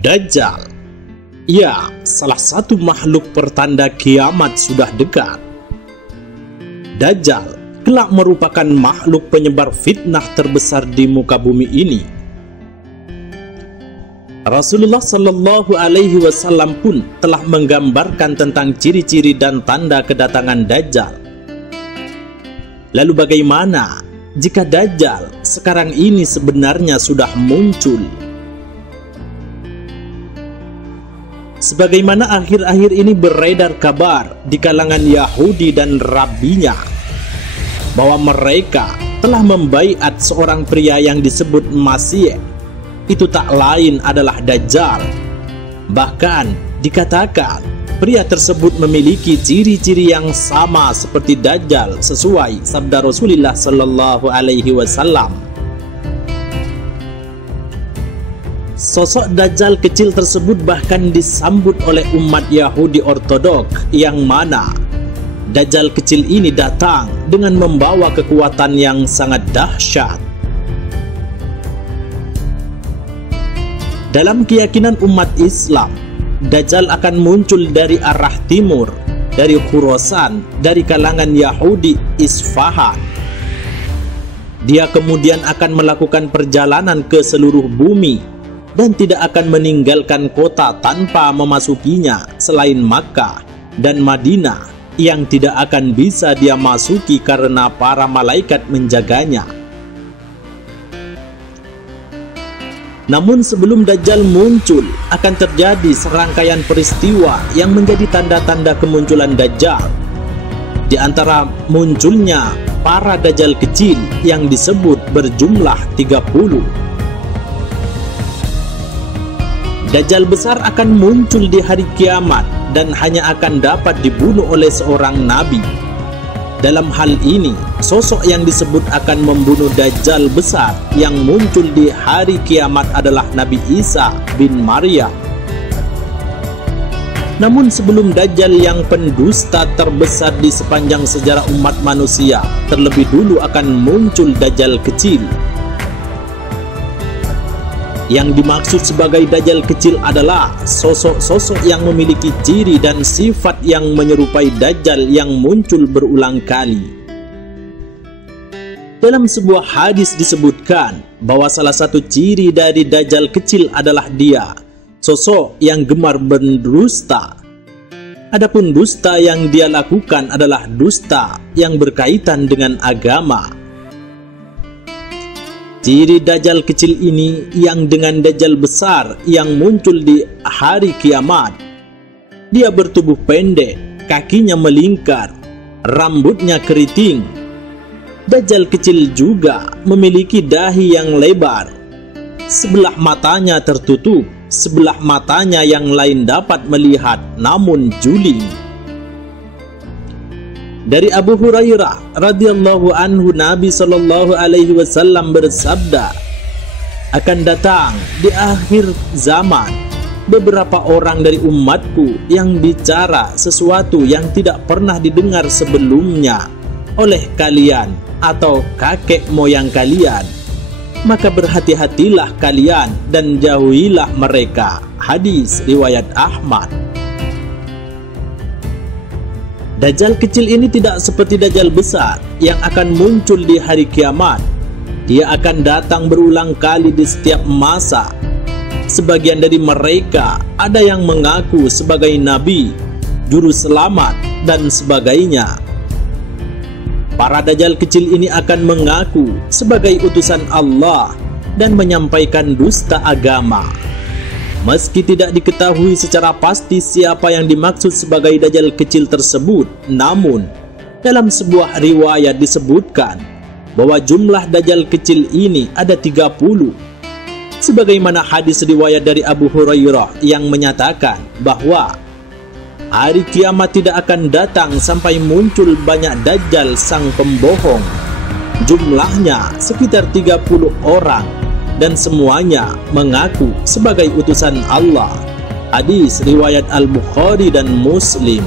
Dajjal, ya, salah satu makhluk pertanda kiamat sudah dekat. Dajjal kelak merupakan makhluk penyebar fitnah terbesar di muka bumi ini. Rasulullah Shallallahu Alaihi Wasallam pun telah menggambarkan tentang ciri-ciri dan tanda kedatangan Dajjal. Lalu bagaimana jika Dajjal sekarang ini sebenarnya sudah muncul? Sebagaimana akhir-akhir ini beredar kabar di kalangan Yahudi dan rabbinya bahwa mereka telah membaiat seorang pria yang disebut Masih. Itu tak lain adalah Dajjal. Bahkan dikatakan pria tersebut memiliki ciri-ciri yang sama seperti Dajjal sesuai sabda Rasulullah Sallallahu Alaihi Wasallam. Sosok Dajjal kecil tersebut bahkan disambut oleh umat Yahudi Ortodok, yang mana Dajjal kecil ini datang dengan membawa kekuatan yang sangat dahsyat. Dalam keyakinan umat Islam, Dajjal akan muncul dari arah timur, dari Khurasan, dari kalangan Yahudi Isfahan. Dia kemudian akan melakukan perjalanan ke seluruh bumi dan tidak akan meninggalkan kota tanpa memasukinya selain Makkah dan Madinah yang tidak akan bisa dia masuki karena para malaikat menjaganya. Namun sebelum Dajjal muncul, akan terjadi serangkaian peristiwa yang menjadi tanda-tanda kemunculan Dajjal. Di antara munculnya para Dajjal kecil yang disebut berjumlah 30. Dajjal besar akan muncul di hari kiamat dan hanya akan dapat dibunuh oleh seorang nabi. Dalam hal ini, sosok yang disebut akan membunuh Dajjal besar yang muncul di hari kiamat adalah Nabi Isa bin Maryam. Namun sebelum Dajjal yang pendusta terbesar di sepanjang sejarah umat manusia, terlebih dulu akan muncul Dajjal kecil. Yang dimaksud sebagai Dajjal kecil adalah sosok-sosok yang memiliki ciri dan sifat yang menyerupai Dajjal yang muncul berulang kali. Dalam sebuah hadis disebutkan bahwa salah satu ciri dari Dajjal kecil adalah dia, sosok yang gemar berdusta. Adapun dusta yang dia lakukan adalah dusta yang berkaitan dengan agama. Ciri Dajjal kecil ini yang dengan Dajjal besar yang muncul di hari kiamat. Dia bertubuh pendek, kakinya melingkar, rambutnya keriting. Dajjal kecil juga memiliki dahi yang lebar. Sebelah matanya tertutup, sebelah matanya yang lain dapat melihat namun juling. Dari Abu Hurairah radhiyallahu anhu, Nabi Shallallahu Alaihi Wasallam bersabda, akan datang di akhir zaman beberapa orang dari umatku yang bicara sesuatu yang tidak pernah didengar sebelumnya oleh kalian atau kakek moyang kalian. Maka berhati-hatilah kalian dan jauhilah mereka. Hadis riwayat Ahmad. Dajjal kecil ini tidak seperti Dajjal besar yang akan muncul di hari kiamat. Dia akan datang berulang kali di setiap masa. Sebagian dari mereka ada yang mengaku sebagai nabi, juru selamat, dan sebagainya. Para Dajjal kecil ini akan mengaku sebagai utusan Allah dan menyampaikan dusta agama. Meski tidak diketahui secara pasti siapa yang dimaksud sebagai Dajjal kecil tersebut, namun dalam sebuah riwayat disebutkan bahwa jumlah Dajjal kecil ini ada 30. Sebagaimana hadis riwayat dari Abu Hurairah yang menyatakan bahwa hari kiamat tidak akan datang sampai muncul banyak Dajjal sang pembohong. Jumlahnya sekitar 30 orang. Dan semuanya mengaku sebagai utusan Allah. Hadis riwayat Al-Bukhari dan Muslim.